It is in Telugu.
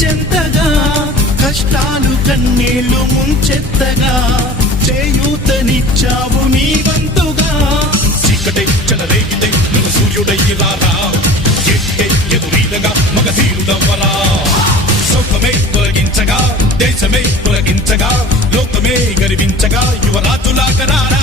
చెంతగా కష్టాలు కన్నీళ్లు ముంచెత్తగా చేయూతనిచ్చావు నీ వంతుగా చీకటే చెలరేగితే నువ్వు సూర్యుడయ్యి రారా ఎదురీదగా మగ తీరుదవ్వరా సౌఖమే తొలగించగా దేశమే తొలగించగా లోకమే గర్వించగా యువరాజులాగరారా